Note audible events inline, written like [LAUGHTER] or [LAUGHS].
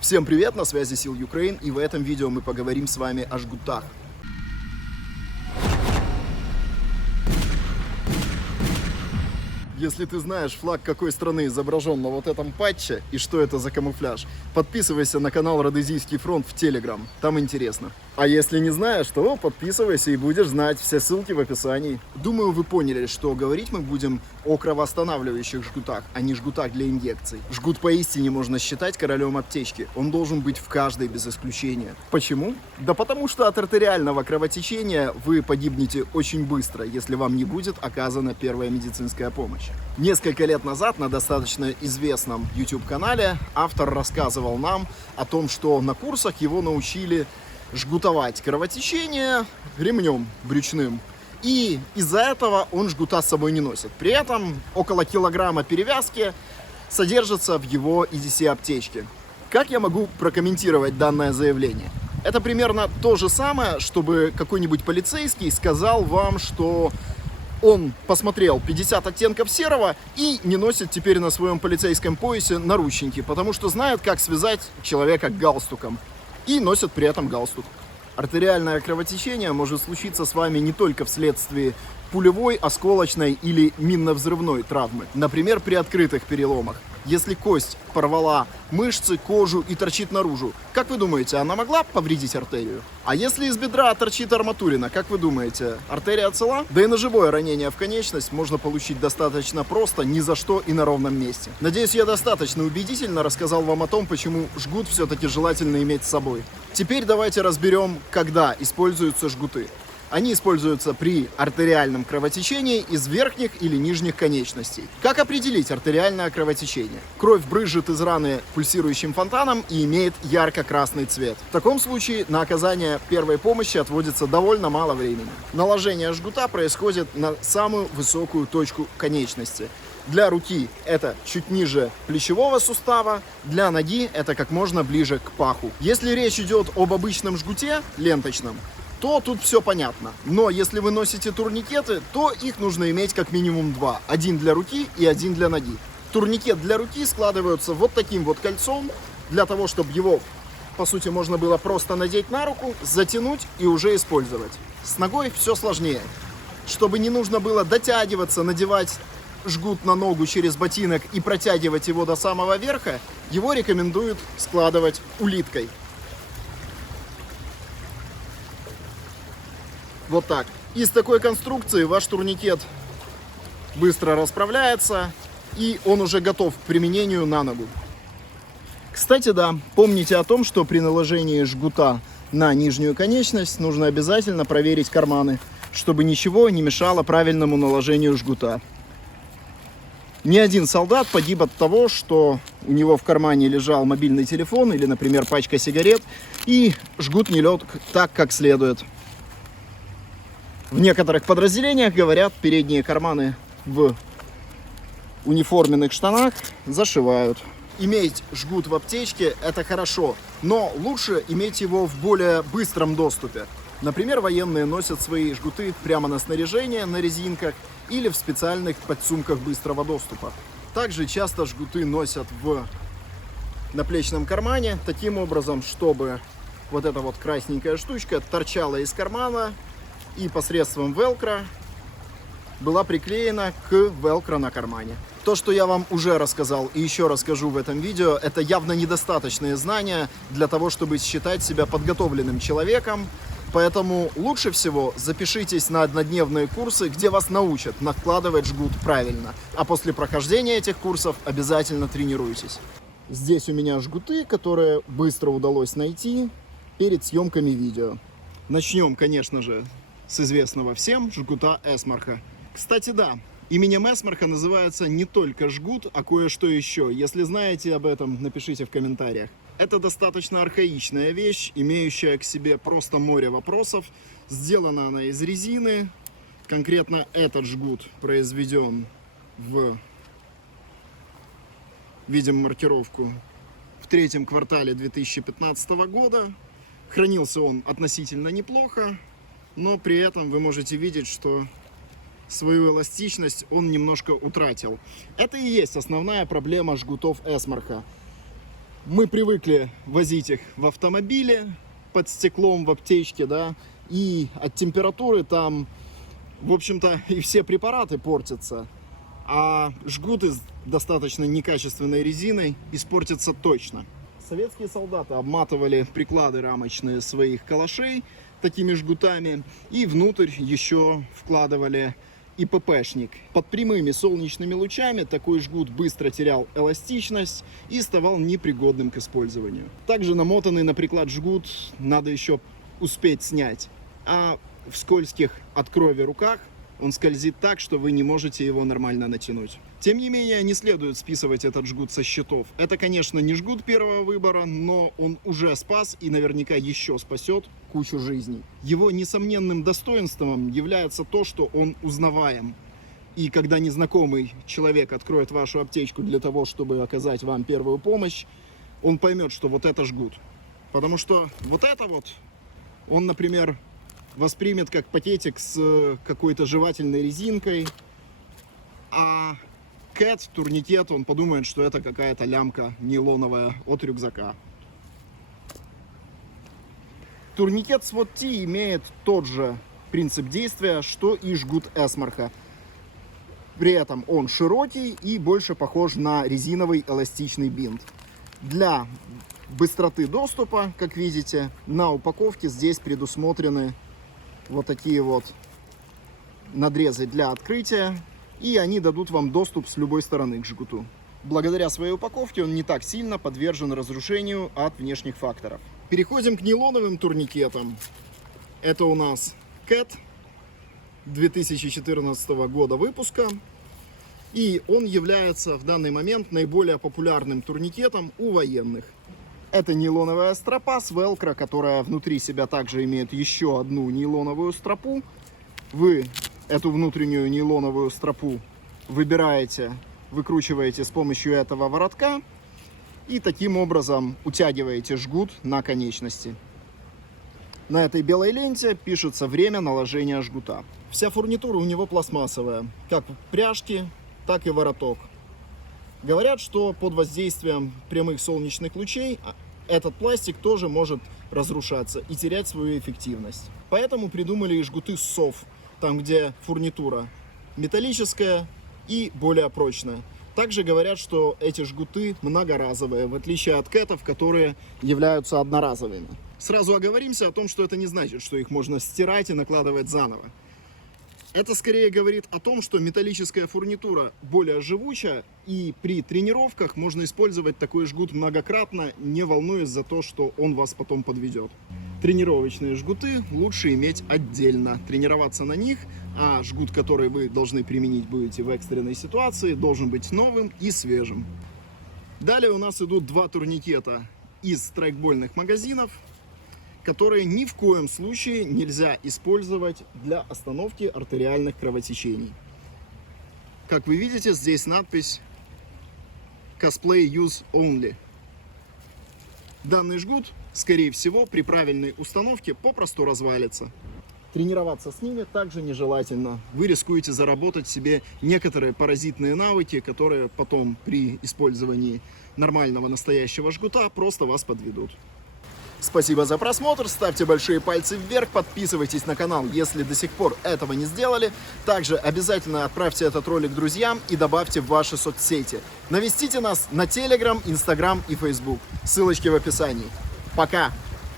Всем привет, на связи Сил Украин, и в этом видео мы поговорим с вами о жгутах. Если ты знаешь флаг какой страны изображен на вот этом патче и что это за камуфляж, подписывайся на канал Родезийский фронт в Телеграм, там интересно. А если не знаешь, то подписывайся и будешь знать, все ссылки в описании. Думаю, вы поняли, что говорить мы будем о кровоостанавливающих жгутах, а не жгутах для инъекций. Жгут поистине можно считать королем аптечки, он должен быть в каждой без исключения. Почему? Да потому что от артериального кровотечения вы погибнете очень быстро, если вам не будет оказана первая медицинская помощь. Несколько лет назад на достаточно известном YouTube-канале автор рассказывал нам о том, что на курсах его научили жгутовать кровотечение ремнем брючным. И из-за этого он жгута с собой не носит. При этом около килограмма перевязки содержится в его EDC аптечке. Как я могу прокомментировать данное заявление? Это примерно то же самое, чтобы какой-нибудь полицейский сказал вам, что он посмотрел 50 оттенков серого и не носит теперь на своем полицейском поясе наручники, потому что знает, как связать человека галстуком и носит при этом галстук. Артериальное кровотечение может случиться с вами не только вследствие пулевой, осколочной или минно-взрывной травмы, например, при открытых переломах. Если кость порвала мышцы, кожу и торчит наружу, как вы думаете, она могла повредить артерию? А если из бедра торчит арматурина, как вы думаете, артерия цела? Да и ножевое ранение в конечность можно получить достаточно просто, ни за что и на ровном месте. Надеюсь, я достаточно убедительно рассказал вам о том, почему жгут все-таки желательно иметь с собой. Теперь давайте разберем, когда используются жгуты. Они используются при артериальном кровотечении из верхних или нижних конечностей. Как определить артериальное кровотечение? Кровь брызжет из раны пульсирующим фонтаном и имеет ярко-красный цвет. В таком случае на оказание первой помощи отводится довольно мало времени. Наложение жгута происходит на самую высокую точку конечности. Для руки это чуть ниже плечевого сустава, для ноги это как можно ближе к паху. Если речь идет об обычном жгуте, ленточном, то тут все понятно. Но если вы носите турникеты, то их нужно иметь как минимум два. Один для руки и один для ноги. Турникет для руки складываются вот таким вот кольцом, для того, чтобы его, по сути, можно было просто надеть на руку, затянуть и уже использовать. С ногой все сложнее. Чтобы не нужно было дотягиваться, надевать жгут на ногу через ботинок и протягивать его до самого верха, его рекомендуют складывать улиткой. Вот так. Из такой конструкции ваш турникет быстро расправляется, и он уже готов к применению на ногу. Кстати, да, помните о том, что при наложении жгута на нижнюю конечность нужно обязательно проверить карманы, чтобы ничего не мешало правильному наложению жгута. Ни один солдат погиб от того, что у него в кармане лежал мобильный телефон или, например, пачка сигарет, и жгут не лег так, как следует. В некоторых подразделениях, говорят, передние карманы в униформенных штанах зашивают. Иметь жгут в аптечке – это хорошо, но лучше иметь его в более быстром доступе. Например, военные носят свои жгуты прямо на снаряжение, на резинках или в специальных подсумках быстрого доступа. Также часто жгуты носят в наплечном кармане, таким образом, чтобы вот эта вот красненькая штучка торчала из кармана и посредством велкро была приклеена к велкро на кармане. То, что я вам уже рассказал и еще расскажу в этом видео, это явно недостаточные знания для того, чтобы считать себя подготовленным человеком. Поэтому лучше всего запишитесь на однодневные курсы, где вас научат накладывать жгут правильно. А после прохождения этих курсов обязательно тренируйтесь. Здесь у меня жгуты, которые быстро удалось найти перед съемками видео. Начнем, конечно же, с известного всем жгута Эсмарха. Кстати, да, именем Эсмарха называется не только жгут, а кое-что еще. Если знаете об этом, напишите в комментариях. Это достаточно архаичная вещь, имеющая к себе просто море вопросов. Сделана она из резины. Конкретно этот жгут произведен в... Видим маркировку в третьем квартале 2015 года. Хранился он относительно неплохо но при этом вы можете видеть, что свою эластичность он немножко утратил. Это и есть основная проблема жгутов Эсмарха. Мы привыкли возить их в автомобиле, под стеклом, в аптечке, да, и от температуры там, в общем-то, [LAUGHS] и все препараты портятся. А жгуты с достаточно некачественной резиной испортятся точно. Советские солдаты обматывали приклады рамочные своих калашей такими жгутами и внутрь еще вкладывали ИППшник. Под прямыми солнечными лучами такой жгут быстро терял эластичность и ставал непригодным к использованию. Также намотанный на приклад жгут надо еще успеть снять. А в скользких от крови руках он скользит так, что вы не можете его нормально натянуть. Тем не менее, не следует списывать этот жгут со счетов. Это, конечно, не жгут первого выбора, но он уже спас и наверняка еще спасет кучу жизней. Его несомненным достоинством является то, что он узнаваем. И когда незнакомый человек откроет вашу аптечку для того, чтобы оказать вам первую помощь, он поймет, что вот это жгут. Потому что вот это вот, он, например, воспримет как пакетик с э, какой-то жевательной резинкой, а кэт, турникет, он подумает, что это какая-то лямка нейлоновая от рюкзака. Турникет SWAT T имеет тот же принцип действия, что и жгут Эсмарха. При этом он широкий и больше похож на резиновый эластичный бинт. Для быстроты доступа, как видите, на упаковке здесь предусмотрены вот такие вот надрезы для открытия, и они дадут вам доступ с любой стороны к жгуту. Благодаря своей упаковке он не так сильно подвержен разрушению от внешних факторов. Переходим к нейлоновым турникетам. Это у нас CAT 2014 года выпуска. И он является в данный момент наиболее популярным турникетом у военных. Это нейлоновая стропа с велкро, которая внутри себя также имеет еще одну нейлоновую стропу. Вы эту внутреннюю нейлоновую стропу выбираете, выкручиваете с помощью этого воротка и таким образом утягиваете жгут на конечности. На этой белой ленте пишется время наложения жгута. Вся фурнитура у него пластмассовая, как пряжки, так и вороток. Говорят, что под воздействием прямых солнечных лучей а, этот пластик тоже может разрушаться и терять свою эффективность. Поэтому придумали и жгуты сов, там где фурнитура металлическая и более прочная. Также говорят, что эти жгуты многоразовые, в отличие от кэтов, которые являются одноразовыми. Сразу оговоримся о том, что это не значит, что их можно стирать и накладывать заново. Это скорее говорит о том, что металлическая фурнитура более живучая, и при тренировках можно использовать такой жгут многократно, не волнуясь за то, что он вас потом подведет. Тренировочные жгуты лучше иметь отдельно, тренироваться на них, а жгут, который вы должны применить будете в экстренной ситуации, должен быть новым и свежим. Далее у нас идут два турникета из страйкбольных магазинов, которые ни в коем случае нельзя использовать для остановки артериальных кровотечений. Как вы видите, здесь надпись Cosplay Use Only. Данный жгут, скорее всего, при правильной установке попросту развалится. Тренироваться с ними также нежелательно. Вы рискуете заработать себе некоторые паразитные навыки, которые потом при использовании нормального настоящего жгута просто вас подведут. Спасибо за просмотр, ставьте большие пальцы вверх, подписывайтесь на канал, если до сих пор этого не сделали. Также обязательно отправьте этот ролик друзьям и добавьте в ваши соцсети. Навестите нас на Telegram, Instagram и Facebook. Ссылочки в описании. Пока!